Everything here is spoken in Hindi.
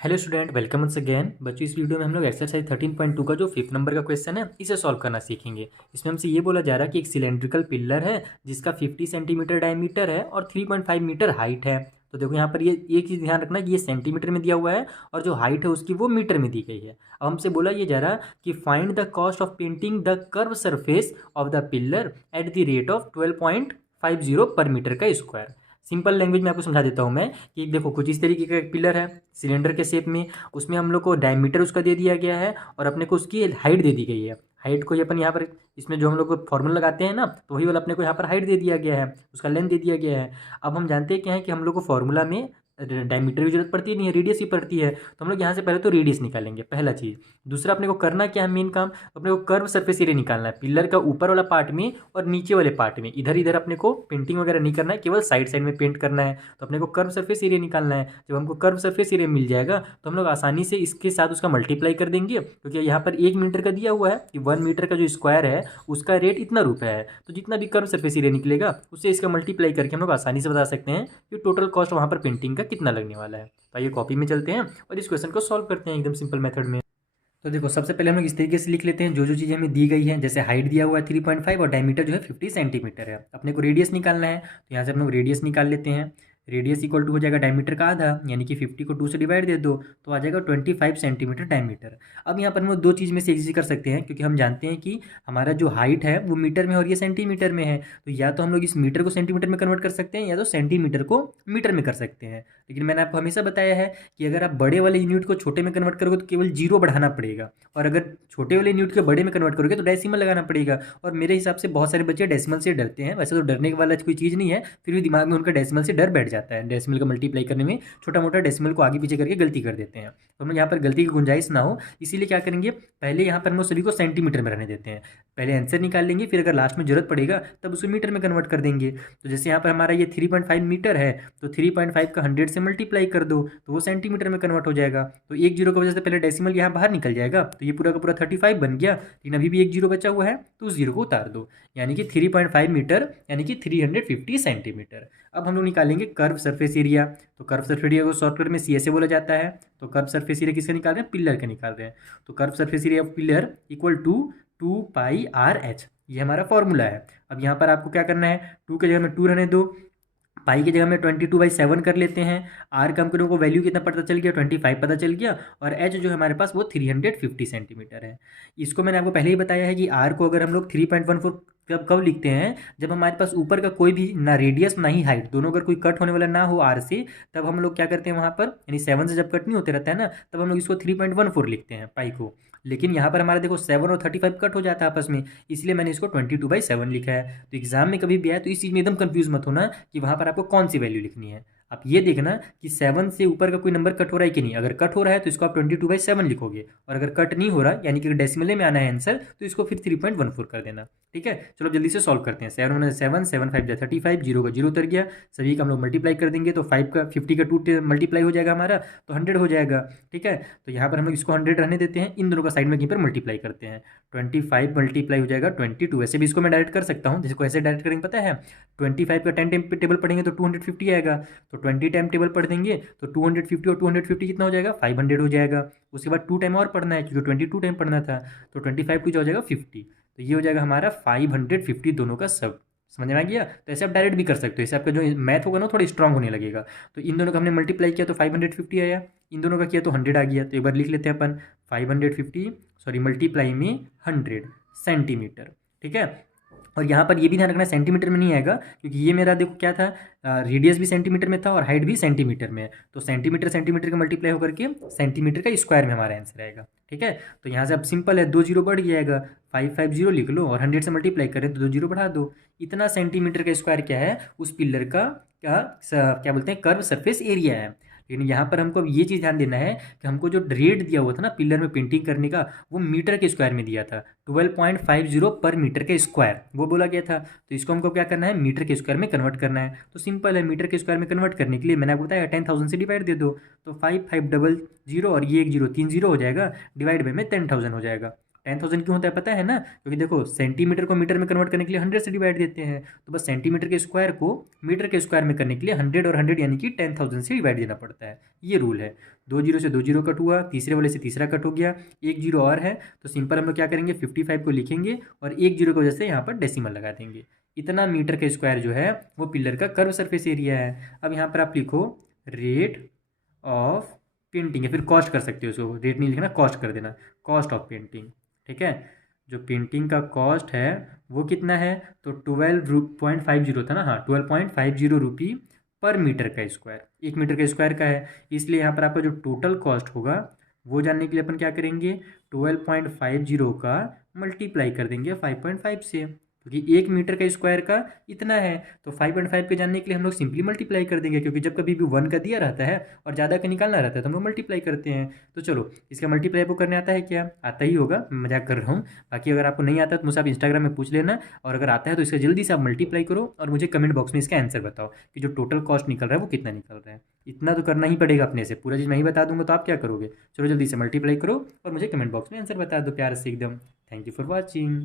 Hello student, welcome once again. बच्चों, इस वीडियो में हम लोग एक्सरसाइज 13.2 का जो 5th नंबर का क्वेश्चन है इसे सॉल्व करना सीखेंगे। इसमें हमसे ये बोला जा रहा है कि एक सिलेंड्रिकल पिलर है जिसका 50 सेंटीमीटर डायमीटर है और 3.5 मीटर हाइट है। तो देखो यहाँ पर ये एक चीज़ ध्यान रखना कि ये सेंटीमीटर में दिया हुआ है और जो हाइट है उसकी वो मीटर में दी गई है। अब हमसे बोला ये जा रहा कि find the cost of painting the curve surface of the pillar at the rate of 12.50 पर मीटर का स्क्वायर। सिंपल लैंग्वेज में आपको समझा देता हूँ मैं कि देखो कुछ इस तरीके का एक पिलर है सिलेंडर के शेप में। उसमें हम लोग को डायमीटर उसका दे दिया गया है और अपने को उसकी हाइट दे दी गई है। हाइट को ये अपन यहाँ पर इसमें जो हम लोग को फॉर्मूला लगाते हैं ना, तो वही वाला अपने को यहाँ पर हाइट दे दिया गया है, उसका लेंथ दे दिया गया है। अब हम जानते हैं क्या है कि हम लोग को फॉर्मूला में डायमीटर की जरूरत पड़ती नहीं है, रेडियस ही पड़ती है। तो हम लोग यहाँ से पहले तो रेडियस निकालेंगे, पहला चीज़। दूसरा अपने को करना क्या है, मेन काम अपने को कर्व सरफेस एरिया निकालना है पिलर का ऊपर वाला पार्ट में और नीचे वाले पार्ट में। इधर इधर अपने को पेंटिंग वगैरह नहीं करना है, केवल साइड साइड में पेंट करना है। तो अपने को कर्व सरफेस एरिया निकालना है। जब हमको कर्व सरफेस एरिया मिल जाएगा तो हम लोग आसानी से इसके साथ उसका मल्टीप्लाई कर देंगे, क्योंकि यहाँ पर 1 मीटर का दिया हुआ है कि 1 मीटर का जो स्क्वायर है उसका रेट इतना रुपये है। तो जितना भी कर्व सरफेस एरिया निकलेगा उससे इसका मल्टीप्लाई करके हम लोग आसानी से बता सकते हैं कि टोटल कॉस्ट वहाँ पर पेंटिंग का कितना लगने वाला है। तो आइए कॉपी में चलते हैं और इस क्वेश्चन को सॉल्व करते हैं एकदम सिंपल मेथड में। तो देखो सबसे पहले हम लोग इस तरीके से लिख लेते हैं जो जो चीज़ें हमें दी गई हैं। जैसे हाइट दिया हुआ है 3.5 और डायमीटर जो है 50 सेंटीमीटर है। अपने को रेडियस निकालना है, तो यहाँ से हम लोग रेडियस निकाल लेते हैं। रेडियस इक्वल टू हो जाएगा डायमीटर का आधा, यानी कि 50 को 2 से डिवाइड दे दो तो आ जाएगा 25 सेंटीमीटर डायमीटर। अब यहाँ पर हम लोग दो चीज़ में से एक चीज़ कर सकते हैं, क्योंकि हम जानते हैं कि हमारा जो हाइट है वो मीटर में और ये सेंटीमीटर में है। तो या तो हम लोग इस मीटर को सेंटीमीटर में कन्वर्ट कर सकते हैं या तो सेंटीमीटर को मीटर में कर सकते हैं। लेकिन मैंने आपको हमेशा बताया है कि अगर आप बड़े वाले यूनिट को छोटे में कन्वर्ट करोगे तो केवल जीरो बढ़ाना पड़ेगा, और अगर छोटे वाले यूनिट के बड़े में कन्वर्ट करोगे तो डेसिमल लगाना पड़ेगा। और मेरे हिसाब से बहुत सारे बच्चे डेसिमल से डरते हैं। वैसे तो डरने वाला कोई चीज़ नहीं है, फिर भी दिमाग में उनका डेसिमल से डर बैठ जाता है। डेसिमल का मल्टीप्लाई करने में छोटा मोटा डेसिमल को आगे पीछे करके गलती कर देते हैं। तो हमें यहाँ पर गलती की गुंजाइश ना हो, इसीलिए क्या करेंगे, पहले यहाँ पर हम लोग सभी को सेंटीमीटर में रहने देते हैं। पहले आंसर निकाल लेंगे, फिर अगर लास्ट में जरूरत पड़ेगा तब उसको मीटर में कन्वर्ट कर देंगे। तो जैसे यहाँ पर हमारा ये 3.5 मीटर है, तो 3.5 का 100 से मल्टीप्लाई कर दो तो वो सेंटीमीटर में कन्वर्ट हो जाएगा। तो एक जीरो की वजह से पहले डेसिमल यहाँ बाहर निकल जाएगा, तो ये पूरा का पूरा 35 बन गया। लेकिन अभी भी एक जीरो बचा हुआ है तो उस जीरो को उतार दो, यानी कि 3.5 मीटर यानी कि 350 सेंटीमीटर। अब हम लोग निकालेंगे कर्व सरफेस एरिया। तो कर्व सरफेस एरिया को शॉर्टकट में सी से बोला जाता है। तो कर्व सरफेस एरिया किसका निकाल रहे हैं, पिलर का निकाल रहे हैं। तो curve surface area of pillar equal to 2πr/h, ये हमारा फॉर्मूला है। अब यहाँ पर आपको क्या करना है, 2 के जगह में 2 रहने दो, पाई की जगह में 22/7 कर लेते हैं। आर का हमको वैल्यू कितना पता चल गया, 25 पता चल गया। और एच जो है हमारे पास वो 350 सेंटीमीटर है। इसको मैंने आपको पहले ही बताया है कि आर को अगर हम लोग 3.14 कब कब लिखते हैं, जब हमारे पास ऊपर का कोई भी ना रेडियस ना ही हाइट, दोनों अगर कोई कट होने वाला ना हो आर से, तब हम लोग क्या करते हैं वहाँ पर, यानी 7 से जब कट नहीं होते रहता है ना, तब हम लोग इसको 3.14 लिखते हैं पाई को। लेकिन यहाँ पर हमारा देखो 7 और 35 कट हो जाता है आपस में, इसलिए मैंने इसको 22/7 लिखा है। तो एग्जाम में कभी भी आए तो इस चीज़ में एकदम कंफ्यूज मत होना कि वहाँ पर आपको कौन सी वैल्यू लिखनी है। आप ये देखना कि 7 से ऊपर का कोई नंबर कट हो रहा है कि नहीं। अगर कट हो रहा है तो इसको आप 22/7 लिखोगे, और अगर कट नहीं हो रहा यानी कि डेसिमल में आना है आंसर, तो इसको फिर 3.14 कर देना। ठीक है, चलो जल्दी से सॉल्व करते हैं। 7 7 7 5 35, जीरो का जीरो उतर गया। सभी का हम लोग मल्टीप्लाई कर देंगे तो 5 का 50 का 2 मल्टीप्लाई हो जाएगा हमारा, तो 100 हो जाएगा। ठीक है, तो यहाँ पर हम लोग इसको 100 रहने देते हैं, इन दोनों का साइड में कहीं पर मल्टीप्लाई करते हैं। 25 मल्टीप्लाई हो जाएगा 22। ऐसे भी इसको मैं डायरेक्ट कर सकता हूँ, जिसको ऐसे डायरेक्ट करेंगे पता है, 25 का 10 टेबल पढ़ेंगे तो 250 आएगा। तो 20 टाइम टेबल पढ़ देंगे तो 250 और 250 कितना हो जाएगा, 500 हो जाएगा। उसके बाद 2 टाइम और पढ़ना है क्योंकि 22 टाइम पढ़ना था, तो 25 टू हो जाएगा 50। तो ये हो जाएगा हमारा 550 दोनों का सब। समझ में आ गया। तो ऐसे आप डायरेक्ट भी कर सकते हो, ऐसे आपका जो मैथ होगा ना थोड़ा स्ट्रांग होने लगेगा। तो इन दोनों का हमने मल्टीप्लाई किया तो 550 आया, इन दोनों का किया तो 100 आ गया। तो एक बार लिख लेते हैं अपन, 550 सॉरी मल्टीप्लाई में 100 सेंटीमीटर। ठीक है, और यहाँ पर ये भी ध्यान रखना सेंटीमीटर में नहीं आएगा, क्योंकि ये मेरा देखो क्या था, रेडियस भी सेंटीमीटर में था और हाइट भी सेंटीमीटर में है। तो सेंटीमीटर सेंटीमीटर का मल्टीप्लाई होकर के सेंटीमीटर का स्क्वायर में हमारा आंसर आएगा। ठीक है, तो यहाँ से अब सिंपल है, 2 जीरो बढ़ जाएगा, 550 लिख लो और 100 से मल्टीप्लाई करें तो 2 जीरो बढ़ा दो। इतना सेंटीमीटर का स्क्वायर क्या है, उस पिलर का क्या बोलते हैं, कर्व सरफेस एरिया है। लेकिन यहाँ पर हमको अब ये चीज़ ध्यान देना है कि हमको जो रेट दिया हुआ था ना पिलर में पेंटिंग करने का, वो मीटर के स्क्वायर में दिया था, 12.50 पर मीटर के स्क्वायर वो बोला गया था। तो इसको हमको क्या करना है, मीटर के स्क्वायर में कन्वर्ट करना है। तो सिंपल है, मीटर के स्क्वायर में कन्वर्ट करने के लिए मैंने आपको बताया 10,000 से डिवाइड दे दो, तो 5500 और ये एक जीरो 3 जीरो हो जाएगा, डिवाइड बाई में 10,000 हो जाएगा। 10,000 क्यों होता है पता है ना, क्योंकि देखो सेंटीमीटर को मीटर में कन्वर्ट करने के लिए 100 से डिवाइड देते हैं, तो बस सेंटीमीटर के स्क्वायर को मीटर के स्क्वायर में करने के लिए 100 और 100 यानी कि 10,000 से डिवाइड देना पड़ता है। ये रूल है। 2 जीरो से 2 जीरो कट हुआ, तीसरे वाले से तीसरा कट हो गया, एक जीरो और है, तो सिंपल हम लोग क्या करेंगे 55 को लिखेंगे और एक जीरो की वजह से यहाँ पर डेसिमल लगा देंगे। इतना मीटर का स्क्वायर जो है वो पिलर का कर्व सरफेस एरिया है। अब यहाँ पर आप लिखो रेट ऑफ पेंटिंग, या फिर कॉस्ट कर सकते हो, उसको रेट नहीं लिखना, कॉस्ट कर देना, कॉस्ट ऑफ पेंटिंग। ठीक है, जो पेंटिंग का कॉस्ट है वो कितना है, तो 12.50 था ना, हाँ 12.50 रुपी पर मीटर का स्क्वायर, एक मीटर का स्क्वायर का है। इसलिए यहाँ पर आपका जो टोटल कॉस्ट होगा वो जानने के लिए अपन क्या करेंगे, 12.50 का मल्टीप्लाई कर देंगे 5.5 से, क्योंकि एक मीटर का स्क्वायर का इतना है। तो 5.5 के जानने के लिए हम लोग सिंपली मल्टीप्लाई कर देंगे, क्योंकि जब कभी भी 1 का दिया रहता है और ज़्यादा का निकालना रहता है तो हम लोग मल्टीप्लाई करते हैं। तो चलो, इसका मल्टीप्लाई आपको करने आता है क्या, आता ही होगा, मैं मजाक कर रहा हूँ। बाकी अगर आपको नहीं आता तो मुझसे आप इंस्टाग्राम में पूछ लेना, और अगर आता है तो इसका जल्दी से आप मल्टीप्लाई करो और मुझे कमेंट बॉक्स में इसका आंसर बताओ कि जो टोटल कॉस्ट निकल रहा है वो कितना निकल रहा है। इतना तो करना ही पड़ेगा अपने से, पूरा चीज़ मैं ही बता दूंगा तो आप क्या करोगे। चलो जल्दी से मल्टीप्लाई करो और मुझे कमेंट बॉक्स में आंसर बता दो प्यार से एकदम। Thank you for watching.